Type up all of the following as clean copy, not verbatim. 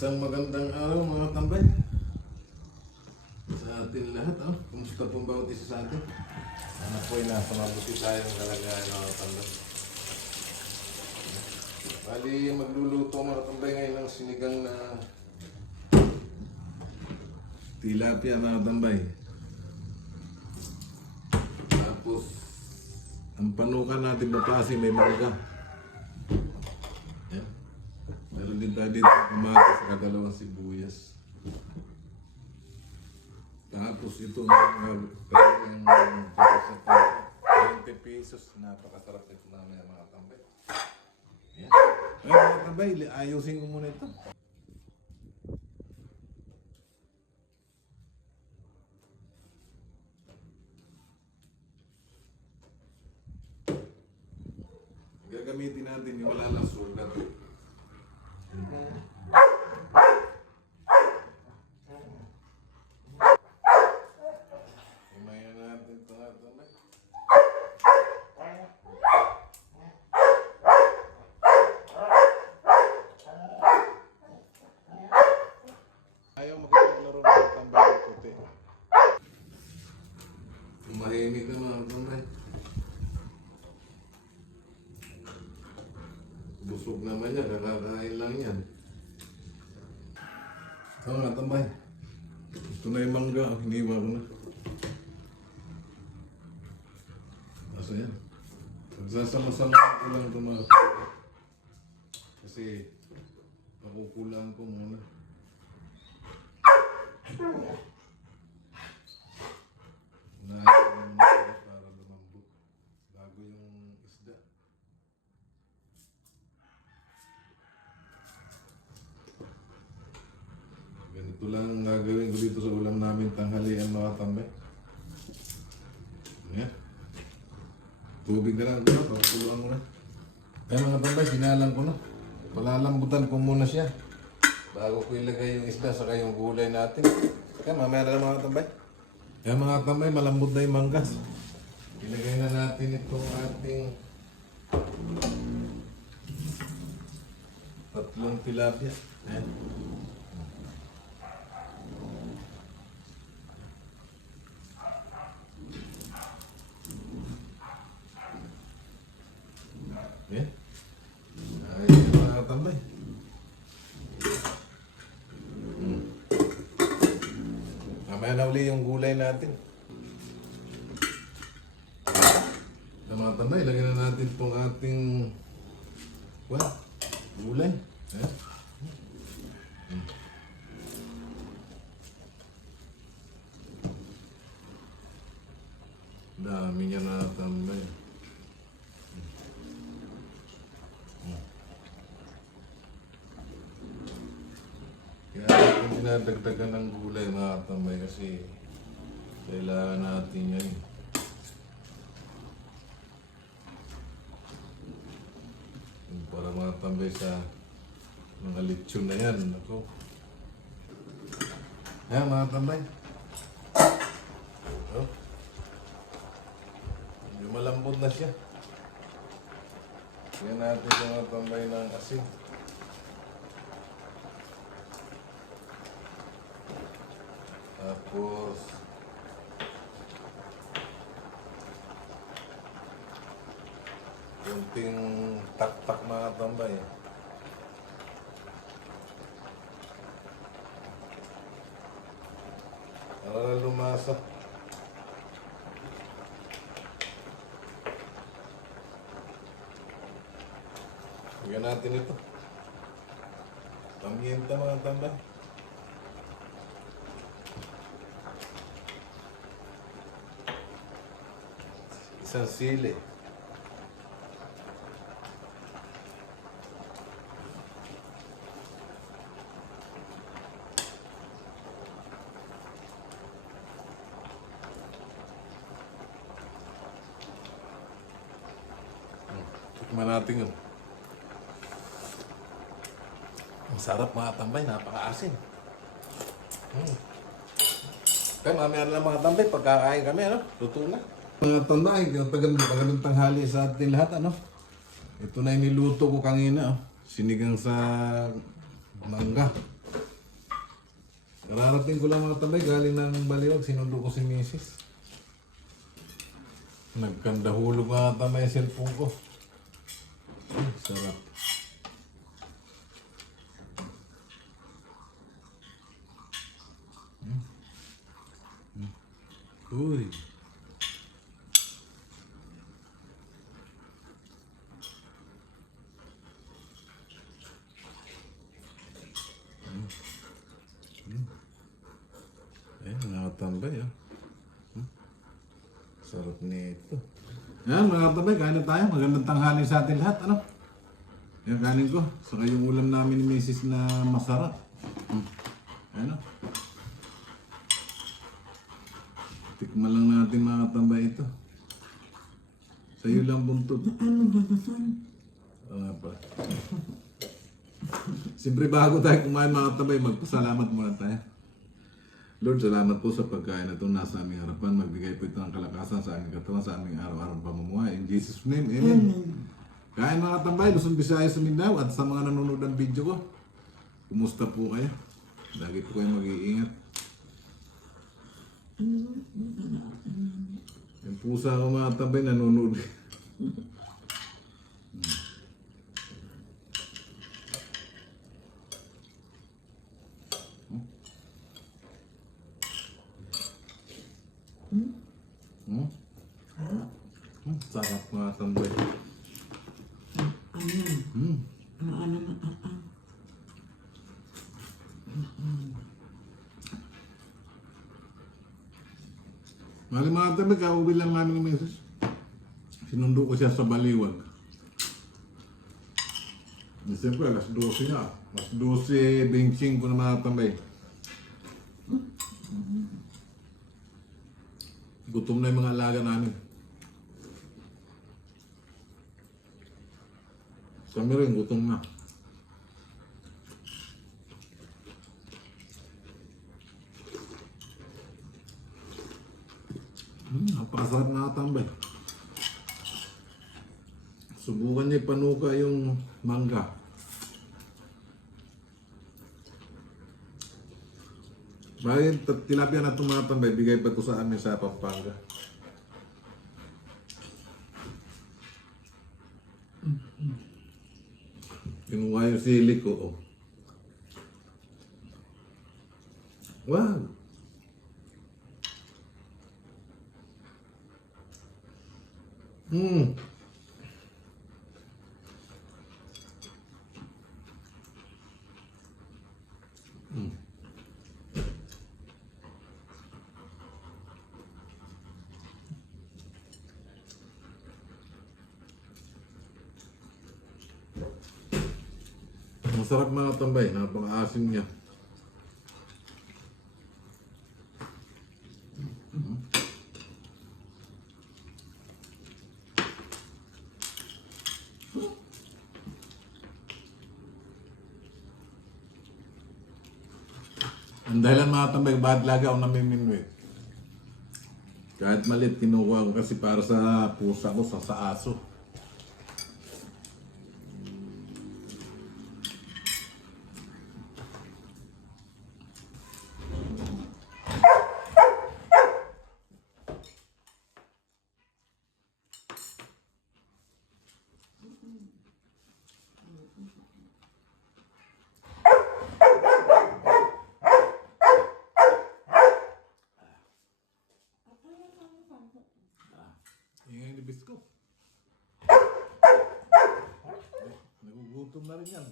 Isang magandang araw mga tambay sa atin lahat. Kumusta pong bawat isa sa atin? Sana po ay nasa mabuti tayo ng kalagayan mga tambay. Bali magluluto mga tambay ngayon ng sinigang na tilapia mga tambay. Tapos ang panukan natin maklase may mangga. Meron din tayo dito kamatis sa dalawang sibuyas. Tapos ito ang 20 pesos. Napakasarap nito namin mga tambay. Yan. Ay mga tambay, ayusin ko muna ito. Gagamitin natin yung wala lang sugat. Himayan natin ito nga tambay. Ayaw makipaglaro ng tambay ng puti. Tumahimik na mga tambay. Busog naman yan, kakakain lang yan. Ito nga tambay. Ito na yung mangga, hiniwa ko na. Asa yan? Pagsasama-sama ko lang ito mga tambay. Kasi makukulaan ko muna. Unahin ko muna sila para lumambot bago yung isda. Ganito lang ang gagawin ko dito sa ulam namin tanghalian mga tambay. Yan. Tubig na lang ito, pakuluan mo na. Kaya mga tambay, sinalang ko na. Palalambutan ko muna siya bago ko ilagay yung isda saka yung gulay natin. Kaya mamaya na lang mga tambay. Kaya mga tambay, malambot na yung manggas. Ilagay na natin itong ating tatlong tilapia. Ayan. Ayan. Ayan mga tambay. Mamaya na uli yung gulay natin. Na mga tambay, lagyan na natin itong ating gulay. Ayan. Dami niya na tambay. Kaya natin dinadagdagan ng gulay mga tambay kasi kailangan natin yan. Para mga tambay sa mga lechon na yan. Ako. Ayan mga tambay. Oh. Yung malambot na siya. Yan natin sa mga tambay ng asin. Tapos kunting taktak mga tambay. Para lumasa. Bigyan natin ito. Pamienta mga tambay. Isang sili. Tikman natin yun. Ang sarap mga tambay, napaka-asin. Kaya mamaya na lang mga tambay, pagkakain kami, ano? Luto na. Mga tambay, magandang tanghali sa ating lahat, ano? Ito na yung niluto ko kanina, oh. Sinigang sa mangga. Kararating ko lang mga tambay, galing ng Baliwag, sinundo ko si Mrs. Nagkandahulog mga tambay yung cellphone ko. Ay, sarap. Uy. Ayan, nakatambay ah. Sarap nito. Yan mga tambay, kain na tayo. Magandang tanghali sa atin lahat. Ano? Yan kanin ko. Saka yung ulam namin ni Mrs. na masarap. Ano? Tikman lang natin mga tambay ito. Sa'yo lang buntod. Ano ba nasan? Oo nga pala. Siyempre bago tayo kumain mga tambay, magpasalamat muna tayo. Lord, salamat po sa pagkain na ito nasa aming harapan. Magbigay po ito ng kalakasan sa aming katawan, sa aming araw-araw pamumuhay. In Jesus' name, Amen. Kain mga tambay, Luzon, Visayas, Mindanao at sa mga nanonood ng video ko. Kumusta po kayo? Lagi po kayo mag-iingat. Yung pusa ko mga tambay, nanonood. Sarap mga tambay. Ano? Ano? Mali mga tambay, kauwi lang namin ng Mrs. Sinundo ko siya sa Baliwag. Siyempre, alas 12 na. Alas 12, 25 ko na mga tambay. Gutom na yung mga alaga namin. Kami rin, gutom na. Napakasarap na tambay. Subukan niyo ipanuka yung mangga. Bakit tilapia na tumatambay, bigay pa to sa amin sa Pampanga. Kinuha yung sili ko. Oh. Wow! Masarap mga tambay, napaka-asim niya. Ang dahilan mga tambay, bakit lagi ako namiminwit? Kahit maliit, kinukuha ko kasi para sa pusa ko, sa aso. Ingay ni Bisco. Nagugutom na rin yan.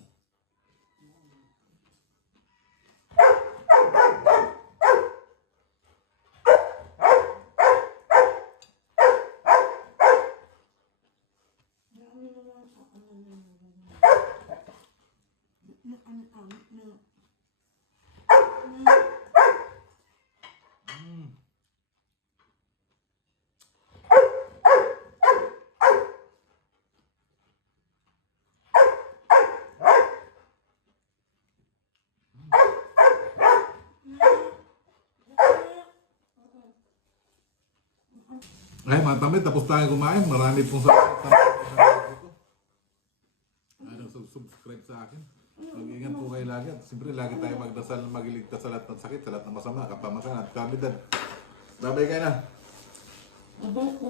Ay, mga tambay, tapos tayo kumain. Marami pong salamat. Ano, subscribe sa akin. Mag-ingat po kayo lagi. At siyempre, lagi tayo magdasal, magiligtas sa lahat ng sakit, sa lahat ng masama, kapamasan at kamidad. Babay kayo na. Aba ko.